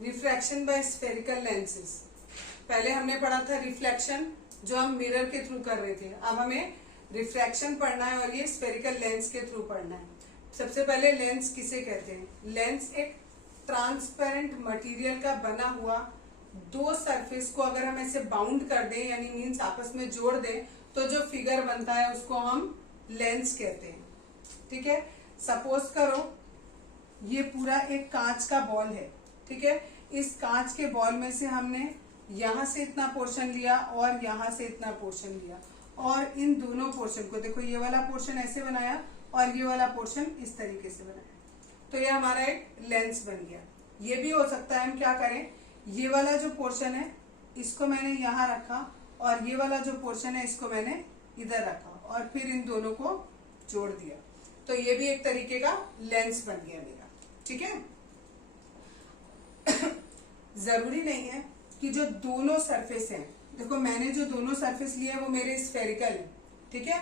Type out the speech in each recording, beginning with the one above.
Refraction bye spherical lenses. पहले हमने पढ़ा था रिफ्लेक्शन जो हम मिरर के थ्रू कर रहे थे, अब हमें रिफ्रैक्शन पढ़ना है और ये स्फेरिकल लेंस के थ्रू पढ़ना है। सबसे पहले लेंस किसे कहते हैं? लेंस एक ट्रांसपेरेंट मटेरियल का बना हुआ दो सरफेस को अगर हम ऐसे बाउंड कर दें यानी मीन्स आपस में जोड़ दें तो जो फिगर बनता है उसको हम लेंस कहते हैं। ठीक है, सपोज करो ये पूरा एक कांच का बॉल है। ठीक है, इस कांच के बॉल में से हमने यहां से इतना पोर्शन लिया और यहां से इतना पोर्शन लिया और इन दोनों पोर्शन को देखो, ये वाला पोर्शन ऐसे बनाया और ये वाला पोर्शन इस तरीके से बनाया, तो ये हमारा एक लेंस बन गया। ये भी हो सकता है हम क्या करें, ये वाला जो पोर्शन है इसको मैंने यहाँ रखा और ये वाला जो पोर्शन है इसको मैंने इधर रखा और फिर इन दोनों को जोड़ दिया, तो ये भी एक तरीके का लेंस बन गया मेरा। ठीक है, जरूरी नहीं है कि जो दोनों सरफेस हैं, देखो मैंने जो दोनों सरफेस लिए वो मेरे स्फेरिकल है। ठीक है,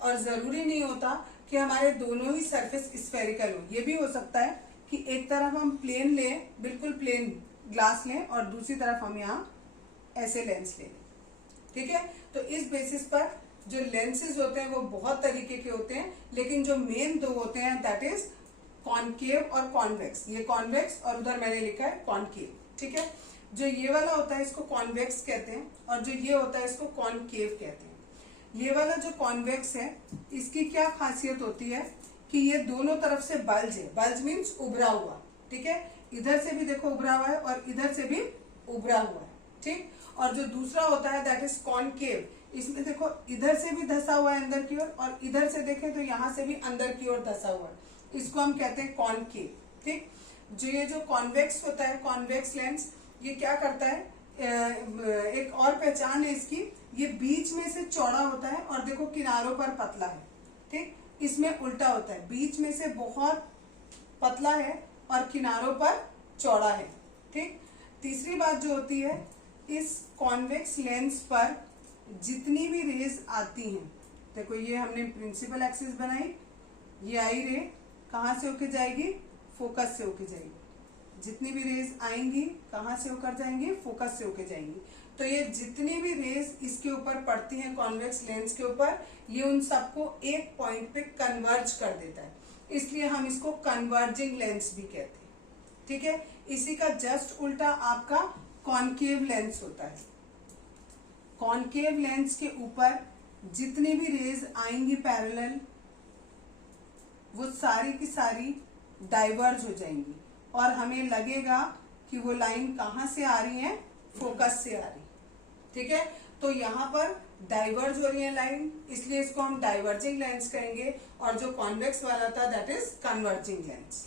और जरूरी नहीं होता कि हमारे दोनों ही सरफेस स्फेरिकल हो। ये भी हो सकता है कि एक तरफ हम प्लेन लें, बिल्कुल प्लेन ग्लास लें और दूसरी तरफ हम यहाँ ऐसे लेंस लें। ठीक है, तो इस बेसिस पर जो लेंसेज होते हैं वो बहुत तरीके के होते हैं, लेकिन जो मेन दो होते हैं दैट इज कॉनकेव और कॉन्वेक्स। ये कॉन्वेक्स और उधर मैंने लिखा है कॉनकेव। ठीक है, जो ये वाला होता है इसको कॉन्वेक्स कहते हैं और जो ये होता है इसको कॉनकेव कहते हैं। ये वाला जो कॉन्वेक्स है इसकी क्या खासियत होती है कि ये दोनों तरफ से बल्ज है। बल्ज मीन्स उभरा हुआ। ठीक है, इधर से भी देखो उभरा हुआ है और इधर से भी उभरा हुआ है। ठीक, और जो दूसरा होता है दैट इज कॉनकेव, इसमें देखो इधर से भी धसा हुआ है अंदर की ओर और इधर से देखें तो यहाँ से भी अंदर की ओर धसा हुआ है, इसको हम कहते हैं कॉनकेव। ठीक, जो ये जो कॉन्वेक्स होता है, कॉन्वेक्स लेंस, ये क्या करता है, एक और पहचान है इसकी, ये बीच में से चौड़ा होता है और देखो किनारों पर पतला है। ठीक, इसमें उल्टा होता है, बीच में से बहुत पतला है और किनारों पर चौड़ा है। ठीक, तीसरी बात जो होती है, इस कॉन्वेक्स लेंस पर जितनी भी रेज आती हैं, देखो ये हमने प्रिंसिपल एक्सिस बनाई, ये आई रे कहाँ से होके जाएगी, फोकस से होके जाएगी। जितनी भी रेज आएंगी कहाँ से होकर जाएंगी, फोकस से होके जाएंगी। तो ये जितनी भी रेज इसके ऊपर पड़ती हैं कॉन्वेक्स लेंस के ऊपर, ये उन सबको एक पॉइंट पे कन्वर्ज कर देता है, इसलिए हम इसको कन्वर्जिंग लेंस भी कहते हैं। ठीक है, इसी का जस्ट उल्टा आपका कॉनकेव लेंस होता है। कॉनकेव लेंस के ऊपर जितनी भी रेज आएंगी पैरेलल, वो सारी की सारी डाइवर्ज हो जाएंगी और हमें लगेगा कि वो लाइन कहाँ से आ रही है, फोकस से आ रही। ठीक है, तो यहाँ पर डाइवर्ज हो रही है लाइन, इसलिए इसको हम डाइवर्जिंग लेंस कहेंगे और जो कॉन्वेक्स वाला था दैट इज कन्वर्जिंग लेंस।